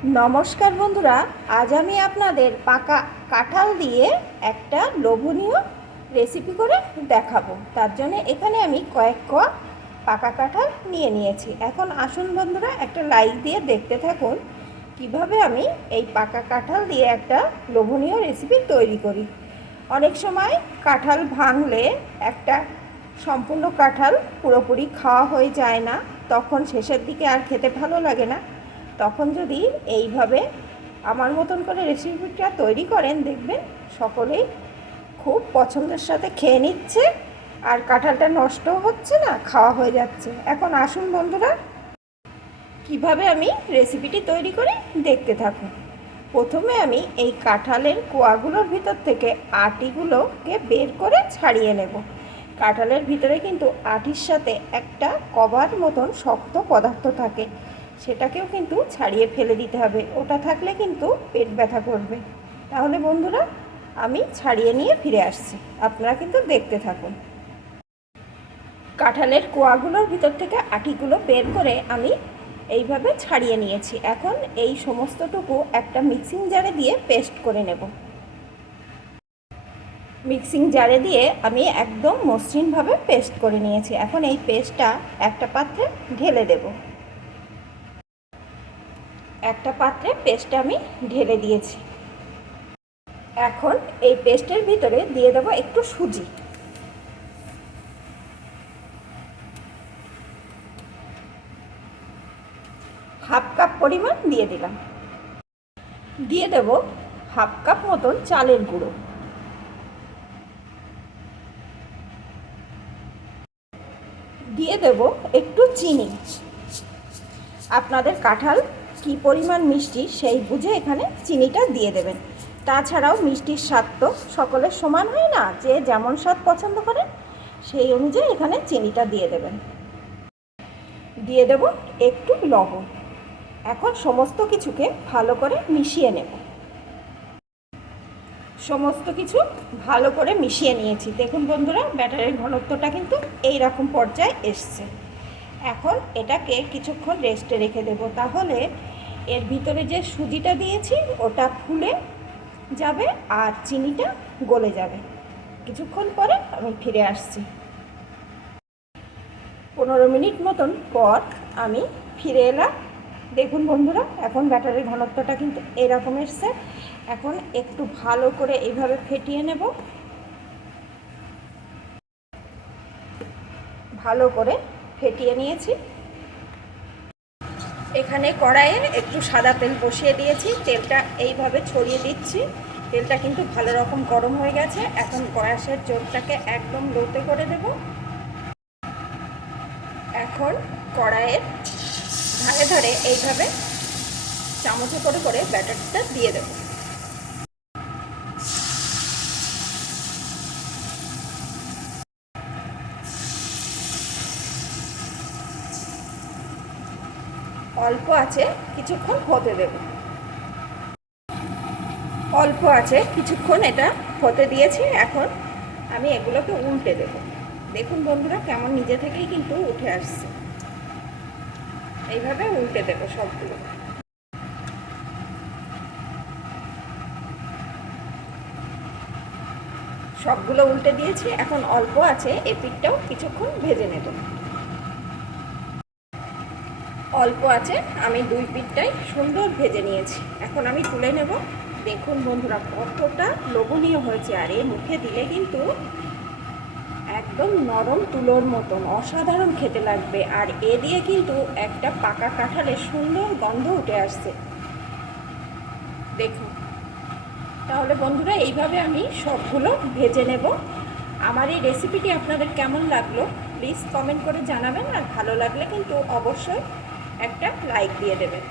নমস্কার বন্ধুরা, আজ আমি আপনাদের পাকা কাঁঠাল দিয়ে একটা লোভনীয় রেসিপি করে দেখাবো। তার জন্য এখানে আমি কয়েক কোয়া পাকা কাঁঠাল নিয়ে নিয়েছি। এখন আসুন বন্ধুরা, একটা লাইক দিয়ে দেখতে থাকুন কীভাবে আমি এই পাকা কাঁঠাল দিয়ে একটা লোভনীয় রেসিপি তৈরি করি। অনেক সময় কাঁঠাল ভাঙলে একটা সম্পূর্ণ কাঁঠাল পুরোপুরি খাওয়া হয়ে যায় না, তখন শেষের দিকে আর খেতে ভালো লাগে না। তখন যদি এইভাবে আমার মতন করে রেসিপিটা তৈরি করেন, দেখবেন সকলেই খুব পছন্দের সাথে খেয়ে নিচ্ছে আর কাঁঠালটা নষ্টও হচ্ছে না, খাওয়া হয়ে যাচ্ছে। এখন আসুন বন্ধুরা, কীভাবে আমি রেসিপিটি তৈরি করি দেখতে থাকুন। প্রথমে আমি এই কাঁঠালের কোয়াগুলোর ভিতর থেকে আটিগুলোকে বের করে ছাড়িয়ে নেব। কাঁঠালের ভিতরে কিন্তু আটির সাথে একটা কভার মতন শক্ত পদার্থ থাকে। সেটাকেও কিন্তু ছাড়িয়ে ফেলে দিতে হবে। ওটা থাকলে কিন্তু পেট ব্যথা করবে। তাহলে বন্ধুরা, আমি ছাড়িয়ে নিয়ে ফিরে আসছি। আপনারা কিন্তু দেখতে থাকুন। কাঁঠালের কোয়াগুলোর ভিতর থেকে আটিগুলো বের করে আমি এইভাবে ছাড়িয়ে নিয়েছি। এখন এই সমস্তটুকু একটা মিক্সিং জারে দিয়ে পেস্ট করে নেব। মিক্সিং জারে দিয়ে আমি একদম মসৃণভাবে পেস্ট করে নিয়েছি। এখন এই পেস্টটা একটা পাত্রে ঢেলে দেব। একটা পাত্রে পেস্টটা আমি ঢেলে দিয়েছি। এখন এই পেস্টের ভিতরে দিয়ে দেবো একটু সুজি। হাফ কাপ পরিমাণ দিয়ে দিলাম। দিয়ে দেব হাফ কাপ মতন চালের গুঁড়ো। দিয়ে দেব একটু চিনি। আপনাদের কাঁঠাল কি পরিমাণ মিষ্টি সেই বুঝে এখানে চিনিটা দিয়ে দেবেন। তাছাড়াও মিষ্টির স্বাদ তো সকলের সমান হয় না, যে যেমন স্বাদ পছন্দ করেন, সেই অনুযায়ী এখানে চিনিটা দিয়ে দেবেন। দিয়ে দেব একটু লবণ। এখন সমস্ত কিছুকে ভালো করে মিশিয়ে নেব। সমস্ত কিছু ভালো করে মিশিয়ে নিয়েছি। দেখুন বন্ধুরা, ব্যাটারের ঘনত্বটা কিন্তু এই রকম পর্যায়ে এসছে। এখন এটাকে কিছুক্ষণ রেস্টে রেখে দেব। তাহলে এর ভিতরে যে সুজিটা দিয়েছি, ওটা ফুলে যাবে আর চিনিটা গলে যাবে। কিছুক্ষণ পরে আমি ফিরে আসছি। পনেরো মিনিট মতন পর আমি ফিরে এলাম। দেখুন বন্ধুরা, এখন ব্যাটারির ঘনত্বটা কিন্তু এরকম এসছে। এখন একটু ভালো করে এইভাবে ফেটিয়ে নেব। ভালো করে ফেটিয়ে নিয়েছি। এখানে কড়াইয়ে একটু সাদা তেল বসিয়ে দিয়েছি। তেলটা এইভাবে ছড়িয়ে দিচ্ছি। তেলটা কিন্তু ভালো রকম গরম হয়ে গেছে। এখন কড়াশের জোরটাকে একদম লোতে করে দেব। এখন কড়াইয়ের ধারে ধারে এইভাবে চামচে করে করে ব্যাটারটা দিয়ে দেব। অল্প আছে, কিছুক্ষণ হতে দেব। অল্প আছে, কিছুক্ষণ এটা হতে দিয়েছি, এখন আমি এগুলোকে উল্টে দেব। দেখুন বন্ধুরা, কেমন নিজে থেকেই কিন্তু উঠে আসছে। এইভাবে উল্টে দেবো সবগুলো। সবগুলো উল্টে দিয়েছি, এখন অল্প আছে এপিটটাও কিছুক্ষণ ভেজে নেব। অল্প আছে, আমি দুই পিঠটাই সুন্দর ভেজে নিয়েছি। এখন আমি তুলে নেব। দেখুন বন্ধুরা, কতটা লোভনীয় হয়েছে। আর এ মুখে দিলে কিন্তু একদম নরম তুলোর মতন, অসাধারণ খেতে লাগবে। আর এ দিয়ে কিন্তু একটা পাকা কাঁঠালের সুন্দর গন্ধ উঠে আসছে। দেখুন। তাহলে বন্ধুরা, এইভাবে আমি সবগুলো ভেজে নেব। আমার এই রেসিপিটি আপনাদের কেমন লাগল? প্লিজ কমেন্ট করে জানাবেন। আর ভালো লাগলে কিন্তু অবশ্যই একটা লাইক দিয়ে দেবেন।